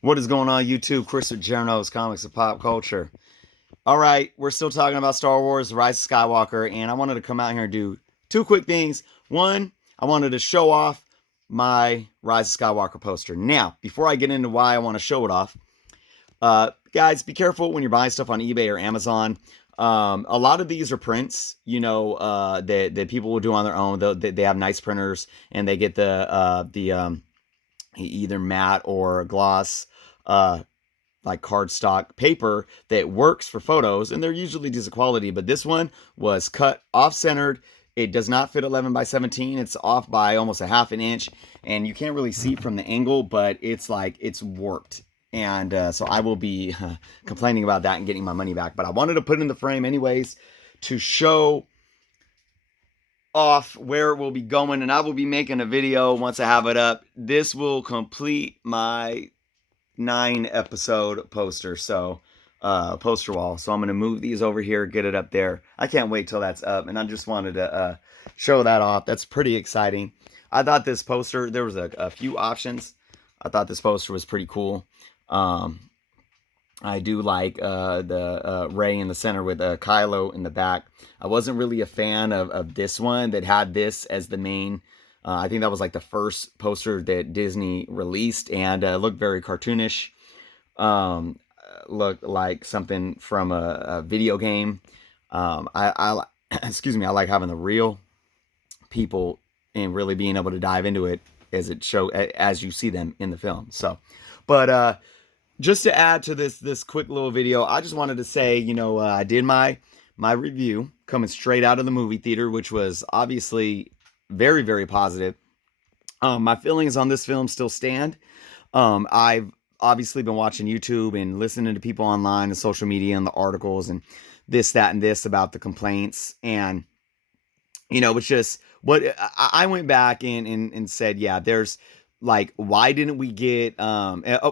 What is going on, YouTube? Chris with Journos, Comics and Pop Culture. All right, we're still talking about Star Wars, Rise of Skywalker, and I wanted to come out here and do two quick things. One, I wanted to show off my Rise of Skywalker poster. Now, before I get into why I want to show it off, guys, be careful when you're buying stuff on eBay or Amazon. A lot of these are prints, that people will do on their own. They have nice printers, and they get the either matte or gloss uh, like cardstock paper that works for photos, and they're usually decent quality. But this one was cut off centered. It does not fit 11 by 17. It's off by almost a half an inch, and you can't really see from the angle, but it's like it's warped. And so I will be complaining about that and getting my money back. But I wanted to put it in the frame anyways to show off where it will be going, and I will be making a video once I have it up. This will complete my 9 episode poster, so poster wall. So I'm gonna move these over here, get it up there. I can't wait till that's up, and I just wanted to show that off. That's pretty exciting. I thought this poster, there was a few options. I thought this poster was pretty cool. um I do like the Ray in the center with Kylo in the back. I wasn't really a fan of this one that had this as the main. I think that was like the first poster that Disney released, and looked very cartoonish. Um, Looked like something from a video game. I excuse me. I like having the real people and really being able to dive into it as you see them in the film. So, but just to add to this quick little video, I just wanted to say, I did my review coming straight out of the movie theater, which was obviously very, very positive. My feelings on this film still stand. I've obviously been watching YouTube and listening to people online and social media and the articles and this, that, and this about the complaints. And it's just what I went back and said, yeah, there's like, why didn't we get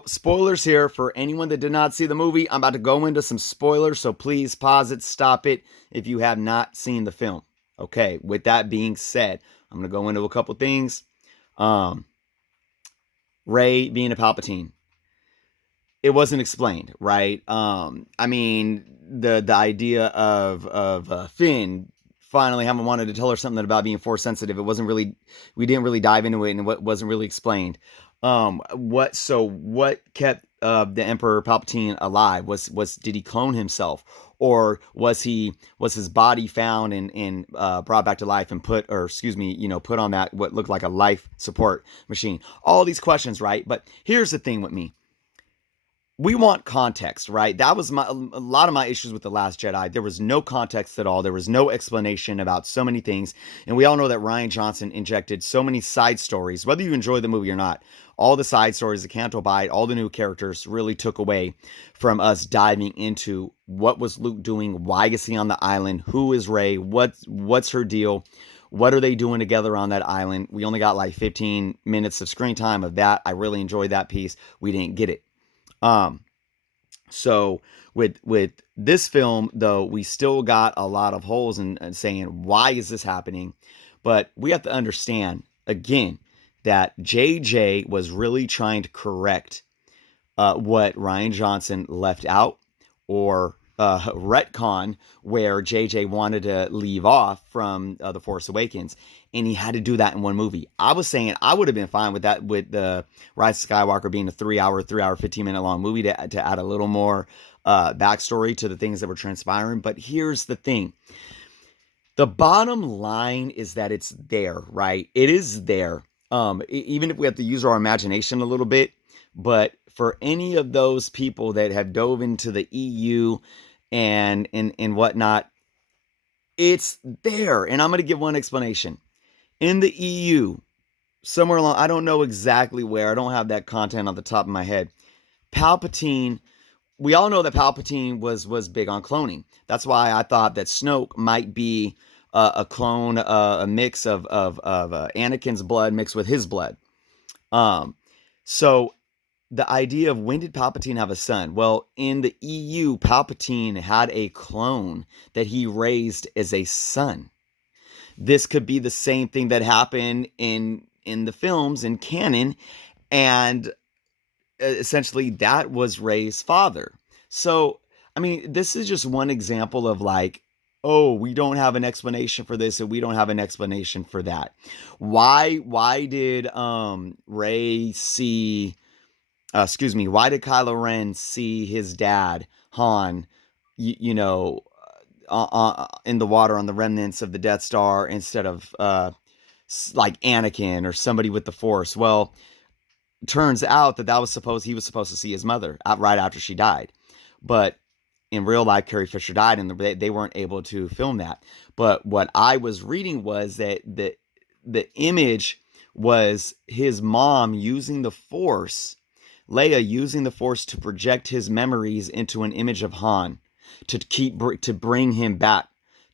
spoilers here for anyone that did not see the movie. I'm about to go into some spoilers, so please pause it, stop it if you have not seen the film. Okay, with that being said, I'm gonna go into a couple things. um Ray being a Palpatine, it wasn't explained, right? I mean, the idea of Finn finally having wanted to tell her something about being force sensitive. It wasn't really, we didn't really dive into it, and what wasn't really explained. What kept the Emperor Palpatine alive? Was did he clone himself, or was his body found and brought back to life and put on that what looked like a life support machine? All these questions, right? But here's the thing with me, we want context, right? That was a lot of my issues with The Last Jedi. There was no context at all. There was no explanation about so many things. And we all know that Rian Johnson injected so many side stories, whether you enjoy the movie or not. All the side stories, the Canto Bight, all the new characters really took away from us diving into what was Luke doing, why is he on the island, who is Rey, what's her deal, what are they doing together on that island. We only got like 15 minutes of screen time of that. I really enjoyed that piece. We didn't get it. Um, so with this film, though, we still got a lot of holes in saying, why is this happening? But we have to understand again that JJ was really trying to correct what Rian Johnson left out, or retcon, where JJ wanted to leave off from The Force Awakens, and he had to do that in one movie. I was saying I would have been fine with that, with the Rise of Skywalker being a 3 hour, 15-minute long movie to add a little more backstory to the things that were transpiring. But here's the thing. The bottom line is that it's there, right? It is there. Even if we have to use our imagination a little bit, but for any of those people that have dove into the EU and whatnot, it's there. And I'm going to give one explanation. In the EU, somewhere along, I don't know exactly where, I don't have that content on the top of my head. Palpatine, we all know that Palpatine was big on cloning. That's why I thought that Snoke might be a clone, a mix of Anakin's blood mixed with his blood. Um, so the idea of, when did Palpatine have a son? Well, in the EU, Palpatine had a clone that he raised as a son. This could be the same thing that happened in the films in canon, and essentially that was Rey's father. So, I mean, this is just one example of like, oh, we don't have an explanation for this and we don't have an explanation for that. Why did Rey see excuse me, why did Kylo Ren see his dad, Han, you know, in the water on the remnants of the Death Star instead of like Anakin or somebody with the Force? Well, turns out that he was supposed to see his mother right after she died, but in real life, Carrie Fisher died, and they weren't able to film that. But what I was reading was that the image was his mom using the Force, Leia using the Force to project his memories into an image of Han, to bring him back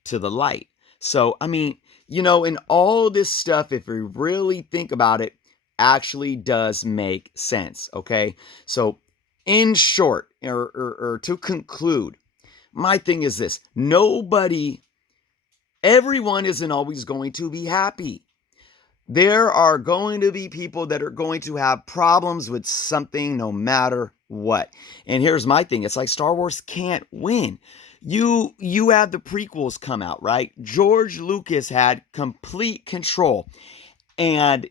to the light. So I mean, and all this stuff, if we really think about it, actually does make sense. Okay, so in short, or to conclude, my thing is this: everyone isn't always going to be happy. There are going to be people that are going to have problems with something no matter what. And here's my thing: it's like Star Wars can't win. You have the prequels come out, right? George Lucas had complete control, and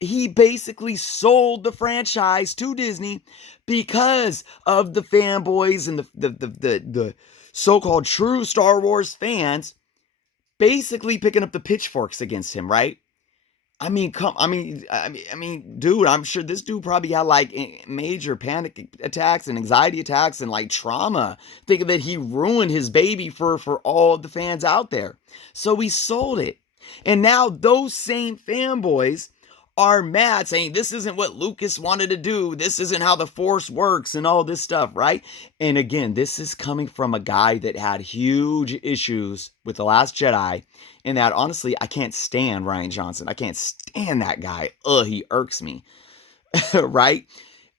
he basically sold the franchise to Disney because of the fanboys and the so-called true Star Wars fans basically picking up the pitchforks against him, right? Dude, I'm sure this dude probably had like major panic attacks and anxiety attacks and like trauma, thinking that he ruined his baby for all the fans out there. So he sold it. And now those same fanboys are mad, saying this isn't what Lucas wanted to do. This isn't how the Force works and all this stuff, right? And again, this is coming from a guy that had huge issues with The Last Jedi, and that honestly, I can't stand Rian Johnson. I can't stand that guy. Ugh, he irks me, right?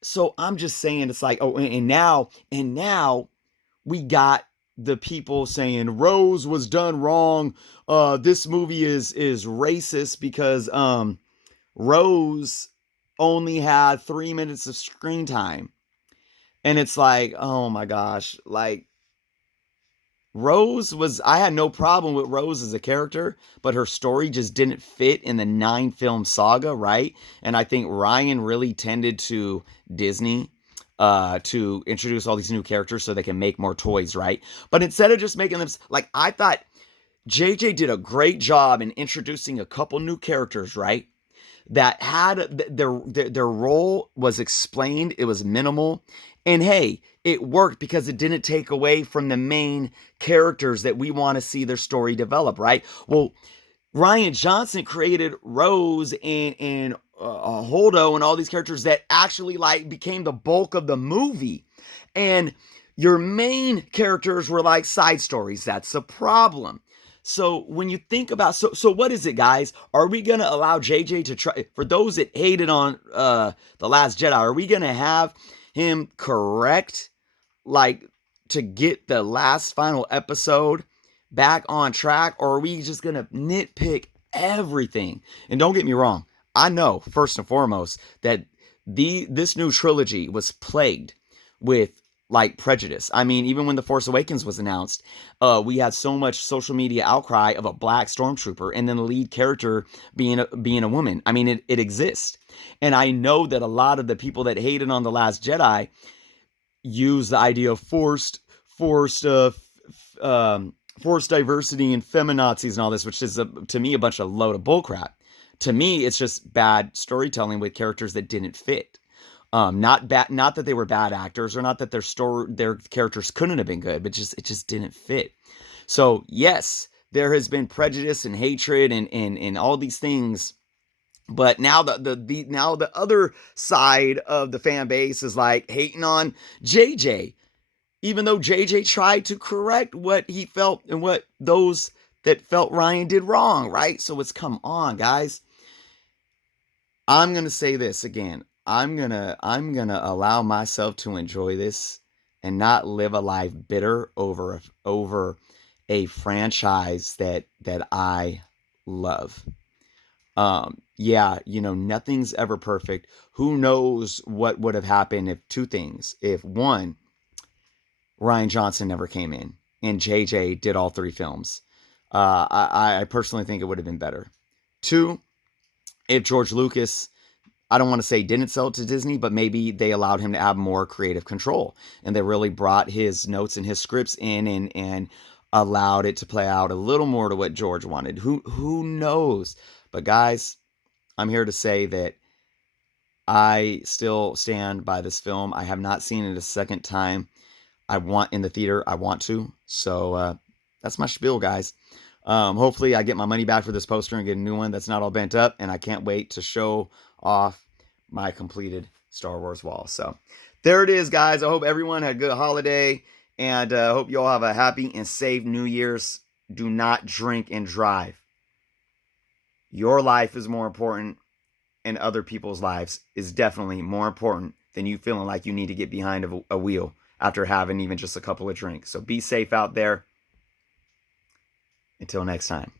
So I'm just saying, it's like, oh, and now we got the people saying Rose was done wrong. This movie is racist because Rose only had 3 minutes of screen time. And it's like, oh my gosh, like I had no problem with Rose as a character, but her story just didn't fit in the 9 film saga, right? And I think Ryan really tended to Disney to introduce all these new characters so they can make more toys, right? But instead of just making them, like, I thought JJ did a great job in introducing a couple new characters, right? That had their role was explained. It was minimal, and hey, it worked because it didn't take away from the main characters that we want to see their story develop, right? Well, Rian Johnson created Rose and Holdo and all these characters that actually like became the bulk of the movie, and your main characters were like side stories. That's a problem. So when you think about, so what is it, guys? Are we gonna allow JJ to try? For those that hated on The Last Jedi, are we gonna have him correct, like, to get the last final episode back on track, or are we just gonna nitpick everything? And don't get me wrong, I know first and foremost that this new trilogy was plagued with like prejudice. I mean, even when The Force Awakens was announced, we had so much social media outcry of a black stormtrooper and then the lead character being a woman. I mean, it exists. And I know that a lot of the people that hated on The Last Jedi use the idea of forced diversity and feminazis and all this, which is to me a bunch of load of bullcrap. To me, it's just bad storytelling with characters that didn't fit. Not that they were bad actors, or not that their characters couldn't have been good, but it just didn't fit. So yes, there has been prejudice and hatred and all these things, but now the other side of the fan base is like hating on JJ, even though JJ tried to correct what he felt and what those that felt Ryan did wrong, right? So it's, come on, guys. I'm going to say this again. I'm going to allow myself to enjoy this and not live a life bitter over a franchise that I love. yeah, nothing's ever perfect. Who knows what would have happened if two things. If one, Ryan Johnson never came in and JJ did all three films. I personally think it would have been better. Two, if George Lucas, I don't want to say didn't sell it to Disney, but maybe they allowed him to have more creative control and they really brought his notes and his scripts in and allowed it to play out a little more to what George wanted. Who knows? But guys, I'm here to say that I still stand by this film. I have not seen it a second time. I want in the theater. I want to. So that's my spiel, guys. Hopefully, I get my money back for this poster and get a new one that's not all bent up. And I can't wait to show off my completed Star Wars wall. So there it is, guys. I hope everyone had a good holiday. And I hope you all have a happy and safe New Year's. Do not drink and drive. Your life is more important, and other people's lives is definitely more important than you feeling like you need to get behind a wheel after having even just a couple of drinks. So be safe out there. Until next time.